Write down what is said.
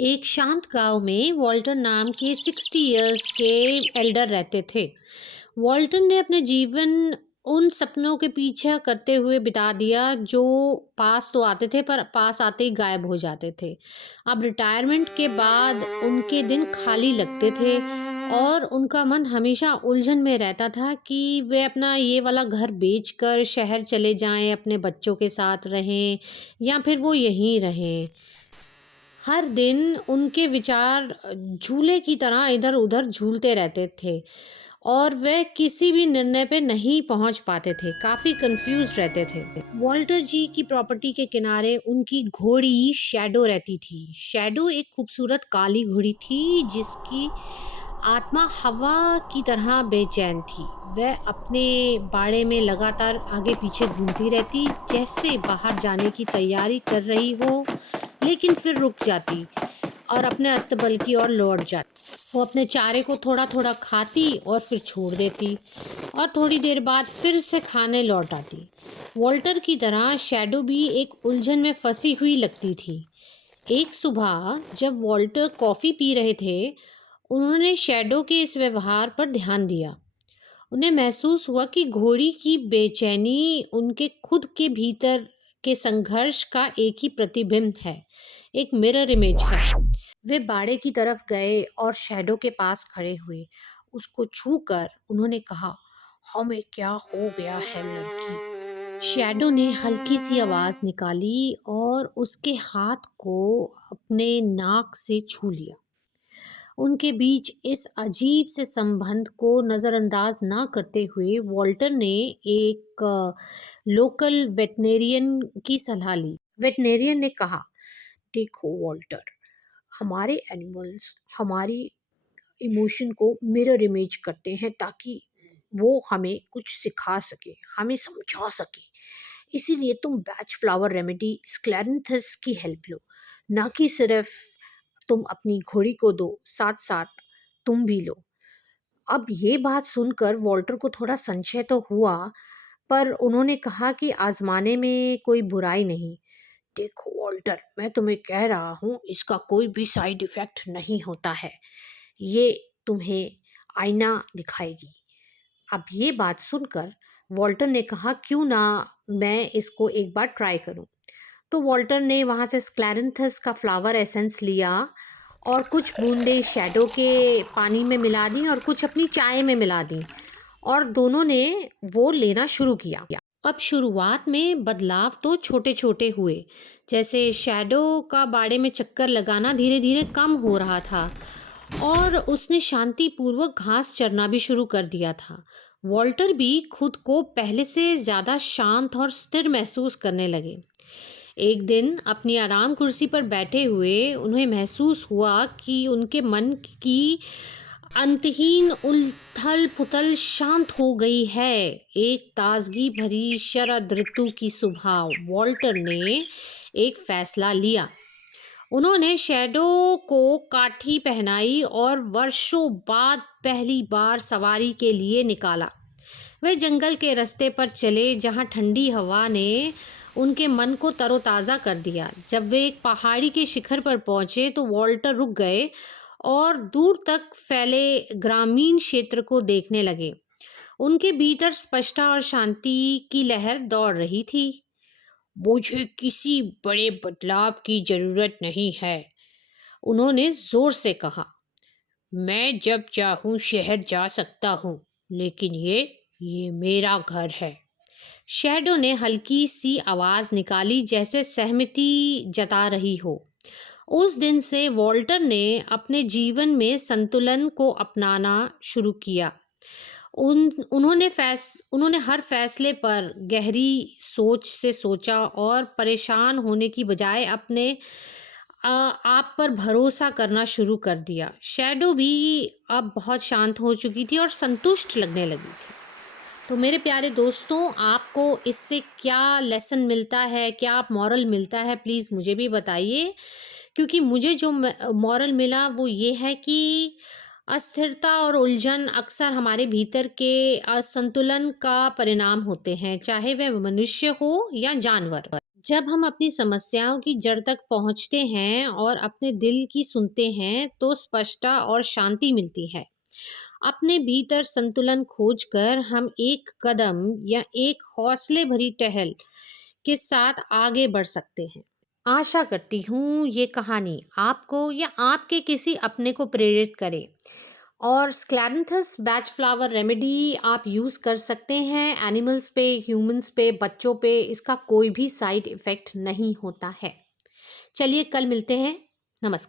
एक शांत गांव में वॉल्टर नाम के 60 इयर्स के एल्डर रहते थे। वॉल्टर ने अपने जीवन उन सपनों के पीछे करते हुए बिता दिया जो पास तो आते थे पर पास आते ही गायब हो जाते थे। अब रिटायरमेंट के बाद उनके दिन खाली लगते थे और उनका मन हमेशा उलझन में रहता था कि वे अपना ये वाला घर बेचकर शहर चले जाएं, अपने बच्चों के साथ रहें या फिर वो यहीं रहें। हर दिन उनके विचार झूले की तरह इधर-उधर झूलते रहते थे और वे किसी भी निर्णय पे नहीं पहुंच पाते थे, काफ़ी कंफ्यूज रहते थे। वॉल्टर जी की प्रॉपर्टी के किनारे उनकी घोड़ी शैडो रहती थी। शैडो एक खूबसूरत काली घोड़ी थी जिसकी आत्मा हवा की तरह बेचैन थी। वह अपने बाड़े में लगातार आगे-पीछे घूमती रहती, जैसे बाहर जाने की तैयारी कर रही हो, लेकिन फिर रुक जाती और अपने अस्तबल की ओर लौट जाती। वो अपने चारे को थोड़ा-थोड़ा खाती और फिर छोड़ देती और थोड़ी देर बाद फिर से खाने लौट आती। वॉल्टर की तरह शैडो भी एक उलझन में फंसी हुई लगती थी। एक सुबह जब वॉल्टर कॉफ़ी पी रहे थे, उन्होंने शैडो के इस व्यवहार पर ध्यान दिया। उन्हें महसूस हुआ कि घोड़ी की बेचैनी उनके खुद के भीतर के संघर्ष का एक ही प्रतिबिंब है, एक मिरर इमेज है। वे बाड़े की तरफ गए और शैडो के पास खड़े हुए। उसको छूकर उन्होंने कहा, हमें क्या हो गया है लड़की? शैडो ने हल्की सी आवाज निकाली और उसके हाथ को अपने नाक से छू लिया। उनके बीच इस अजीब से संबंध को नज़रअंदाज ना करते हुए वॉल्टर ने एक लोकल वेटनेरियन की सलाह ली। वेटनेरियन ने कहा, देखो वॉल्टर, हमारे एनिमल्स हमारी इमोशन को मिरर इमेज करते हैं ताकि वो हमें कुछ सिखा सके, हमें समझा सके। इसीलिए तुम बैच फ्लावर रेमेडी स्क्लेरेंथस की हेल्प लो, ना कि सिर्फ तुम अपनी घोड़ी को दो, साथ साथ तुम भी लो। अब ये बात सुनकर वॉल्टर को थोड़ा संशय तो हुआ, पर उन्होंने कहा कि आजमाने में कोई बुराई नहीं। देखो वॉल्टर, मैं तुम्हें कह रहा हूँ, इसका कोई भी साइड इफ़ेक्ट नहीं होता है। ये तुम्हें आईना दिखाएगी। अब ये बात सुनकर वॉल्टर ने कहा, क्यों ना मैं इसको एक बार ट्राई करूँ। तो वॉल्टर ने वहाँ से स्क्लैरेंथस का फ्लावर एसेंस लिया और कुछ बूंदें शैडो के पानी में मिला दी और कुछ अपनी चाय में मिला दी और दोनों ने वो लेना शुरू किया। अब शुरुआत में बदलाव तो छोटे छोटे हुए, जैसे शैडो का बाड़े में चक्कर लगाना धीरे धीरे कम हो रहा था और उसने शांतिपूर्वक घास चरना भी शुरू कर दिया था। वॉल्टर भी खुद को पहले से ज़्यादा शांत और स्थिर महसूस करने लगे। एक दिन अपनी आराम कुर्सी पर बैठे हुए उन्हें महसूस हुआ कि उनके मन की अंतहीन उथल-पुथल शांत हो गई है। एक ताजगी भरी शरद ऋतु की सुबह वॉल्टर ने एक फैसला लिया। उन्होंने शैडो को काठी पहनाई और वर्षों बाद पहली बार सवारी के लिए निकाला। वे जंगल के रास्ते पर चले जहां ठंडी हवा ने उनके मन को तरोताज़ा कर दिया। जब वे एक पहाड़ी के शिखर पर पहुंचे तो वॉल्टर रुक गए और दूर तक फैले ग्रामीण क्षेत्र को देखने लगे। उनके भीतर स्पष्टता और शांति की लहर दौड़ रही थी। मुझे किसी बड़े बदलाव की जरूरत नहीं है, उन्होंने जोर से कहा। मैं जब चाहूँ शहर जा सकता हूँ, लेकिन ये मेरा घर है। शैडो ने हल्की सी आवाज निकाली, जैसे सहमति जता रही हो। उस दिन से वॉल्टर ने अपने जीवन में संतुलन को अपनाना शुरू किया। उन्होंने हर फैसले पर गहरी सोच से सोचा और परेशान होने की बजाय अपने आप पर भरोसा करना शुरू कर दिया। शैडो भी अब बहुत शांत हो चुकी थी और संतुष्ट लगने लगी थी। तो मेरे प्यारे दोस्तों, आपको इससे क्या लेसन मिलता है, क्या आप मॉरल मिलता है, प्लीज़ मुझे भी बताइए। क्योंकि मुझे जो मॉरल मिला वो ये है कि अस्थिरता और उलझन अक्सर हमारे भीतर के असंतुलन का परिणाम होते हैं, चाहे वह मनुष्य हो या जानवर। जब हम अपनी समस्याओं की जड़ तक पहुंचते हैं और अपने दिल की सुनते हैं तो स्पष्टता और शांति मिलती है। अपने भीतर संतुलन खोजकर हम एक कदम या एक हौसले भरी टहल के साथ आगे बढ़ सकते हैं। आशा करती हूँ ये कहानी आपको या आपके किसी अपने को प्रेरित करे। और स्क्लैरिंथस बैच फ्लावर रेमेडी आप यूज़ कर सकते हैं एनिमल्स पे, ह्यूमंस पे, बच्चों पे। इसका कोई भी साइड इफ़ेक्ट नहीं होता है। चलिए कल मिलते हैं। नमस्कार।